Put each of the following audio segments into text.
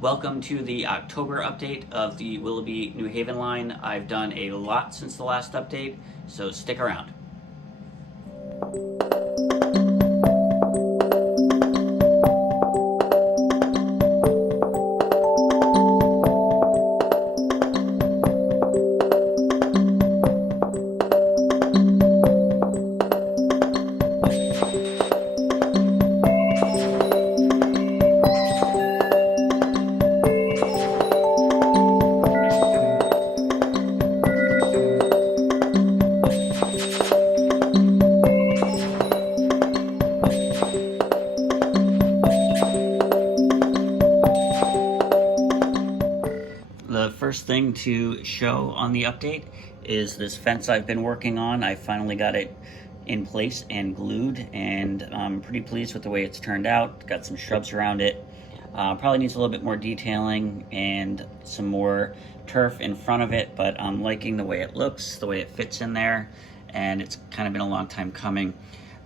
Welcome to the October update of the Willoughby New Haven line. I've done a lot since the last update, so stick around. The first thing to show on the update is this fence I've been working on. I finally got it in place and glued, and I'm pretty pleased with the way it's turned out. Got some shrubs around it. Probably needs a little bit more detailing and some more turf in front of it, but I'm liking the way it looks, the way it fits in there, and it's kind of been a long time coming.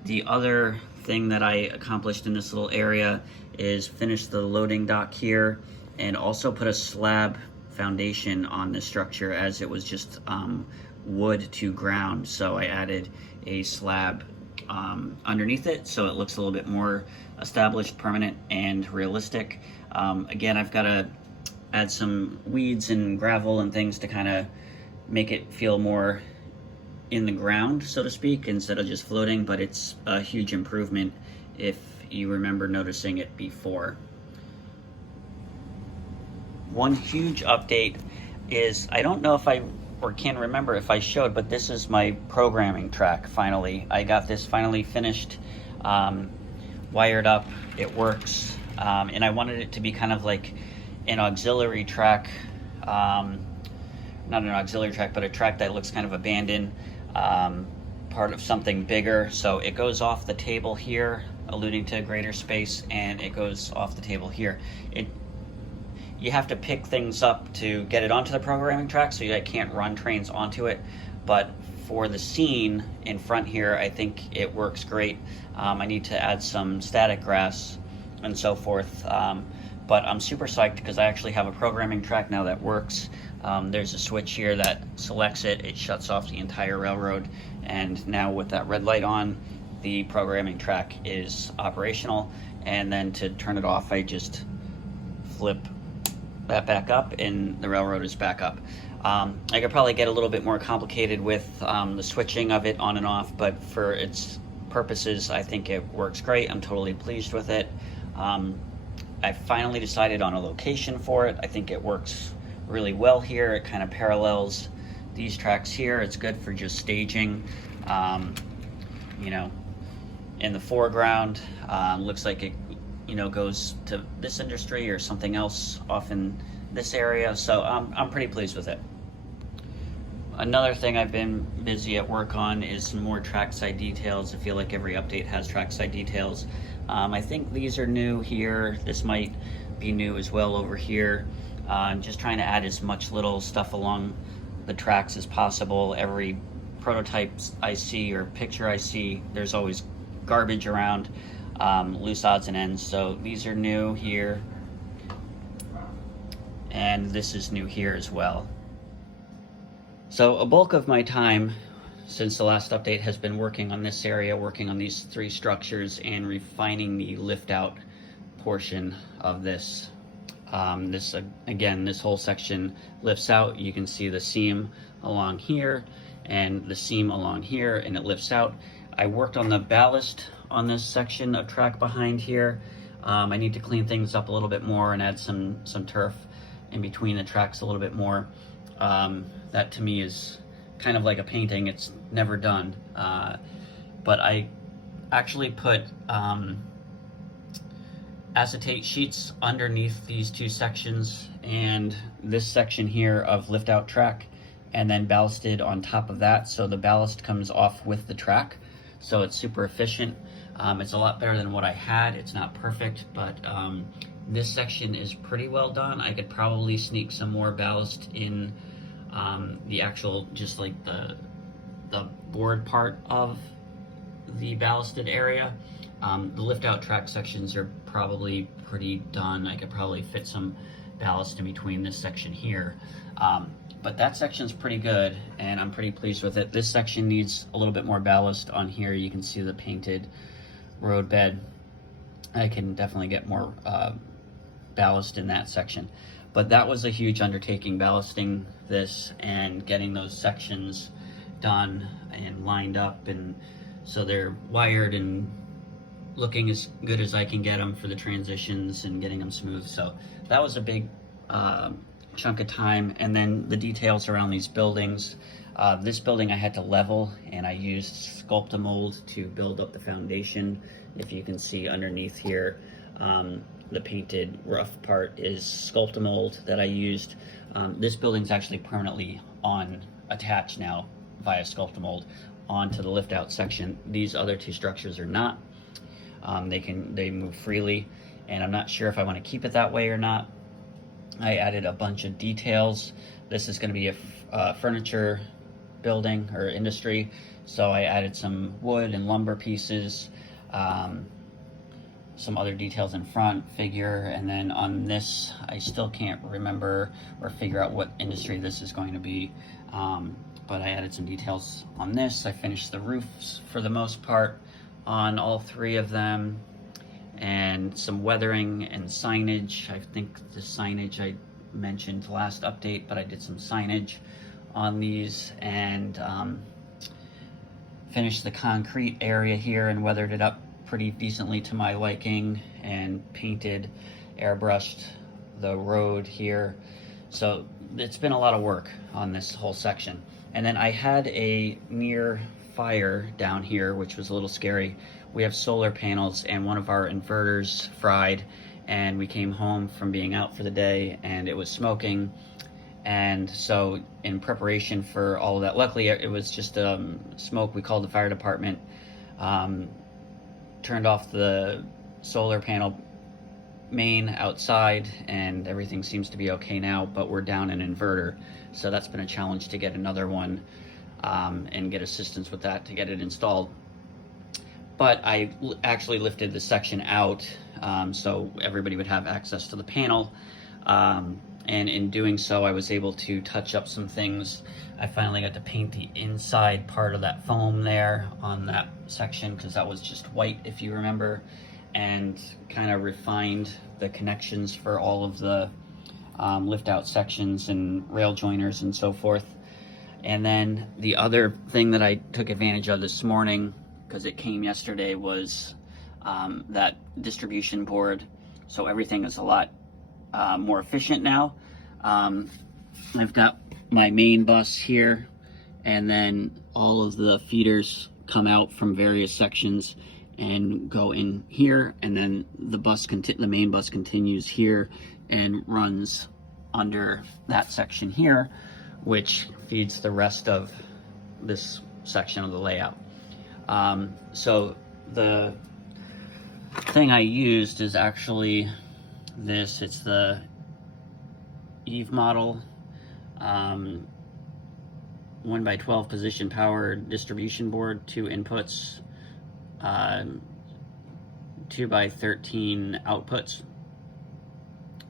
The other thing that I accomplished in this little area is finish the loading dock here and also put a slab foundation on the structure, as it was just wood to ground. So I added a slab underneath it, so it looks a little bit more established, permanent, and realistic. Again, I've got to add some weeds and gravel and things to kind of make it feel more in the ground, so to speak, instead of just floating, but it's a huge improvement if you remember noticing it before. One huge update is, I don't know if I can remember if I showed, but this is my programming track finally. I got this finally finished, wired up, it works, and I wanted it to be kind of like an auxiliary track, not an auxiliary track, but a track that looks kind of abandoned, part of something bigger. So it goes off the table here, alluding to greater space, and it goes off the table here. You have to pick things up to get it onto the programming track, so I can't run trains onto it. But for the scene in front here, I think it works great. I need to add some static grass and so forth. But I'm super psyched because I actually have a programming track now that works. There's a switch here that selects it. It shuts off the entire railroad. And now with that red light on, the programming track is operational. And then to turn it off, I just flip that back up and the railroad is back up. I could probably get a little bit more complicated with the switching of it on and off, but for its purposes, I think it works great. I'm totally pleased with it. I finally decided on a location for it. I think it works really well here. It kind of parallels these tracks here. It's good for just staging, you know, in the foreground. Looks like it goes to this industry or something else off in this area. So I'm pretty pleased with it. Another thing I've been busy at work on is some more trackside details. I feel like every update has trackside details. I think these are new here. This might be new as well over here. I'm just trying to add as much little stuff along the tracks as possible. Every prototype I see or picture I see, there's always garbage around. Loose odds and ends. So these are new here, and this is new here as well. So a bulk of my time since the last update has been working on this area, working on these three structures and refining the lift out portion of this. Again, this whole section lifts out. You can see the seam along here and the seam along here, and it lifts out. I worked on the ballast on this section of track behind here. I need to clean things up a little bit more and add some turf in between the tracks a little bit more. That to me is kind of like a painting. It's never done. But I actually put acetate sheets underneath these two sections and this section here of lift out track, and then ballasted on top of that, so the ballast comes off with the track. So it's super efficient. It's a lot better than what I had. It's not perfect, but this section is pretty well done. I could probably sneak some more ballast in the actual, just like the board part of the ballasted area. The lift out track sections are probably pretty done. I could probably fit some ballast in between this section here. But that section's pretty good, and I'm pretty pleased with it. This section needs a little bit more ballast on here. You can see the painted road bed. I can definitely get more ballast in that section. But that was a huge undertaking, ballasting this and getting those sections done and lined up, and so they're wired and looking as good as I can get them for the transitions and getting them smooth. So that was a big chunk of time. And then the details around these buildings. This building I had to level, and I used Sculptamold to build up the foundation. If you can see underneath here, the painted rough part is Sculptamold that I used. This building's actually permanently attached now via Sculptamold onto the lift out section. These other two structures are not. They move freely, and I'm not sure if I want to keep it that way or not. I added a bunch of details. This is going to be a furniture building or industry, so I added some wood and lumber pieces, some other details in front, figure, and then on this I still can't remember or figure out what industry this is going to be, but I added some details on this. I finished the roofs for the most part on all three of them, and some weathering and signage. I think the signage I mentioned last update, but I did some signage on these, and finished the concrete area here and weathered it up pretty decently to my liking, and painted, airbrushed the road here. So it's been a lot of work on this whole section. And then I had a near fire down here, which was a little scary. We have solar panels, and one of our inverters fried, and we came home from being out for the day and it was smoking. And so in preparation for all of that, luckily it was just smoke. We called the fire department, turned off the solar panel main outside, and everything seems to be okay now, but we're down an inverter. So that's been a challenge to get another one and get assistance with that to get it installed. But I actually lifted the section out so everybody would have access to the panel. And in doing so, I was able to touch up some things. I finally got to paint the inside part of that foam there on that section, because that was just white, if you remember, and kind of refined the connections for all of the lift out sections and rail joiners and so forth. And then the other thing that I took advantage of this morning, because it came yesterday, was that distribution board. So everything is a lot more efficient now. I've got my main bus here, and then all of the feeders come out from various sections and go in here, and then the main bus continues here and runs under that section here, which feeds the rest of this section of the layout. So the thing I used is actually this. It's the Eve model 1x12 position power distribution board, 2 inputs, 2x13 outputs,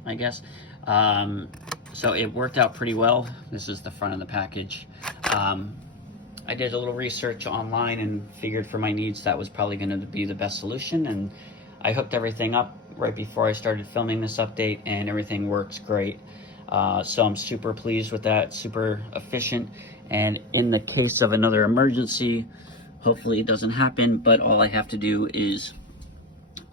I guess. So it worked out pretty well. This is the front of the package. I did a little research online and figured for my needs that was probably going to be the best solution, and I hooked everything up right before I started filming this update, and everything works great. So I'm super pleased with that, super efficient, and in the case of another emergency, hopefully it doesn't happen, but all I have to do is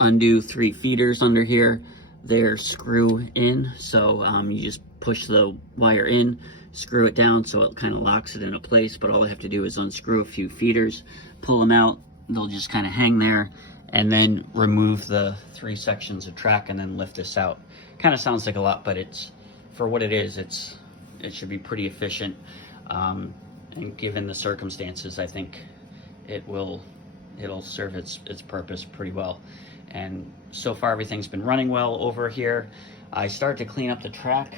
undo 3 feeders under here. They're screw in, so you just push the wire in, screw it down so it kind of locks it into place, but all I have to do is unscrew a few feeders, pull them out, they'll just kind of hang there, and then remove the 3 sections of track and then lift this out. Kind of sounds like a lot, but it's, for what it is, it should be pretty efficient, and given the circumstances, I think it'll serve its purpose pretty well. And so far everything's been running well over here. I started to clean up the track,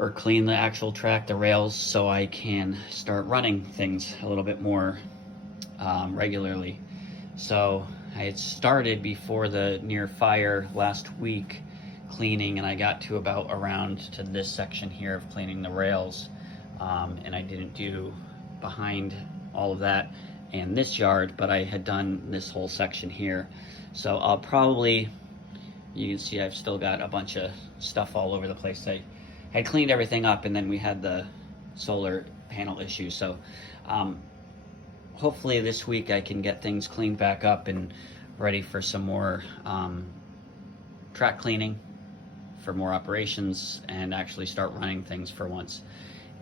or clean the actual track, the rails, so I can start running things a little bit more regularly. So I had started before the near fire last week cleaning, and I got to about around to this section here of cleaning the rails, and I didn't do behind all of that and this yard, but I had done this whole section here. So I'll probably, you can see I've still got a bunch of stuff all over the place. I had cleaned everything up, and then we had the solar panel issue. So hopefully this week I can get things cleaned back up and ready for some more track cleaning, for more operations, and actually start running things for once.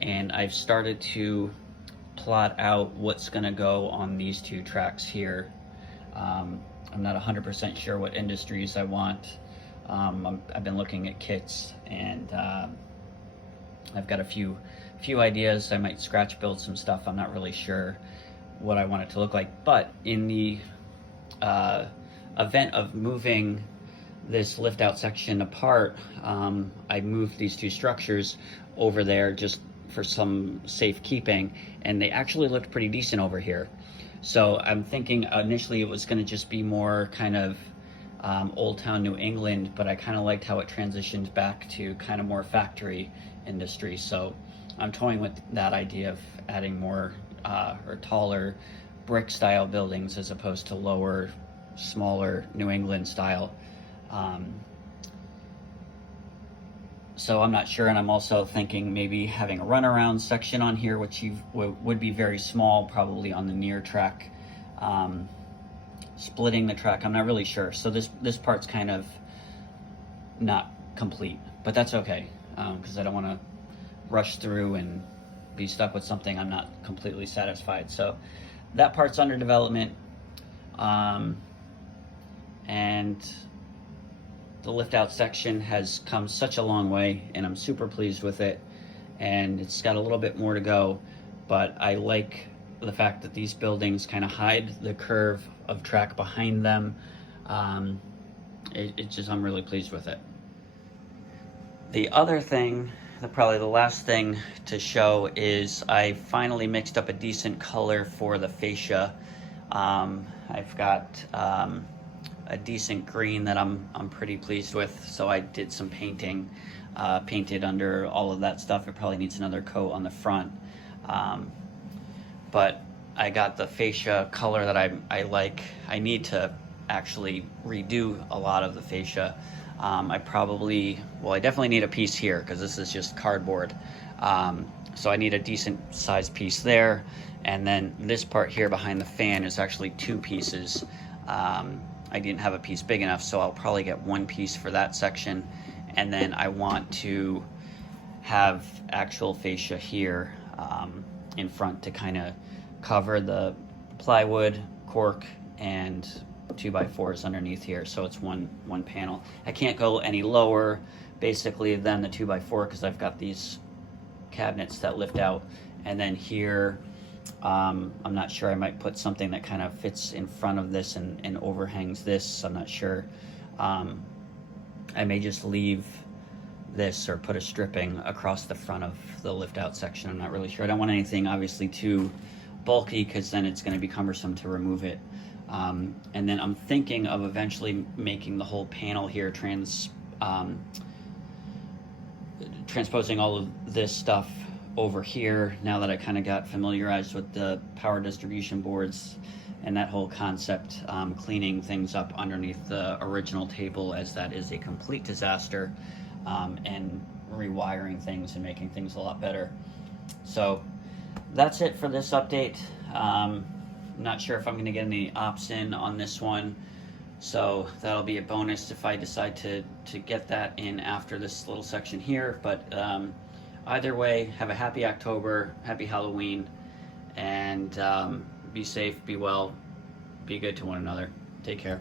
And I've started to plot out what's going to go on these two tracks here. I'm not 100% sure what industries I want. I've been looking at kits, and I've got a few ideas. I might scratch build some stuff. I'm not really sure what I want it to look like, but in the event of moving this lift out section apart, I moved these two structures over there just for some safekeeping, and they actually looked pretty decent over here. So I'm thinking initially it was going to just be more kind of Old Town New England, but I kind of liked how it transitioned back to kind of more factory industry. So I'm toying with that idea of adding more or taller brick style buildings as opposed to lower, smaller New England style. So I'm not sure, and I'm also thinking maybe having a runaround section on here, which would be very small, probably on the near track, splitting the track. I'm not really sure. So this part's kind of not complete, but that's okay, because I don't want to rush through and be stuck with something I'm not completely satisfied. So that part's under development, and the lift out section has come such a long way, and I'm super pleased with it, and it's got a little bit more to go, but I like the fact that these buildings kind of hide the curve of track behind them. It's just, I'm really pleased with it. The other thing, probably the last thing to show, is I finally mixed up a decent color for the fascia. I've got a decent green that I'm pretty pleased with, so I did some painting, painted under all of that stuff. It probably needs another coat on the front, but I got the fascia color that I like. I need to actually redo a lot of the fascia. I definitely need a piece here, because this is just cardboard, so I need a decent sized piece there, and then this part here behind the fan is actually two pieces. I didn't have a piece big enough, so I'll probably get one piece for that section, and then I want to have actual fascia here in front to kind of cover the plywood, cork, and 2x4s underneath here, so it's one panel. I can't go any lower basically than the 2x4 because I've got these cabinets that lift out, and then here I'm not sure, I might put something that kind of fits in front of this and overhangs this. I'm not sure. I may just leave this or put a stripping across the front of the lift out section. I'm not really sure. I don't want anything obviously too bulky, because then it's going to be cumbersome to remove it. And then I'm thinking of eventually making the whole panel here transposing all of this stuff over here, now that I kind of got familiarized with the power distribution boards and that whole concept, cleaning things up underneath the original table, as that is a complete disaster, and rewiring things and making things a lot better. So that's it for this update. I'm not sure if I'm going to get any ops in on this one, so that'll be a bonus if I decide to get that in after this little section here. But either way, have a happy October, happy Halloween, and be safe, be well, be good to one another. Take care.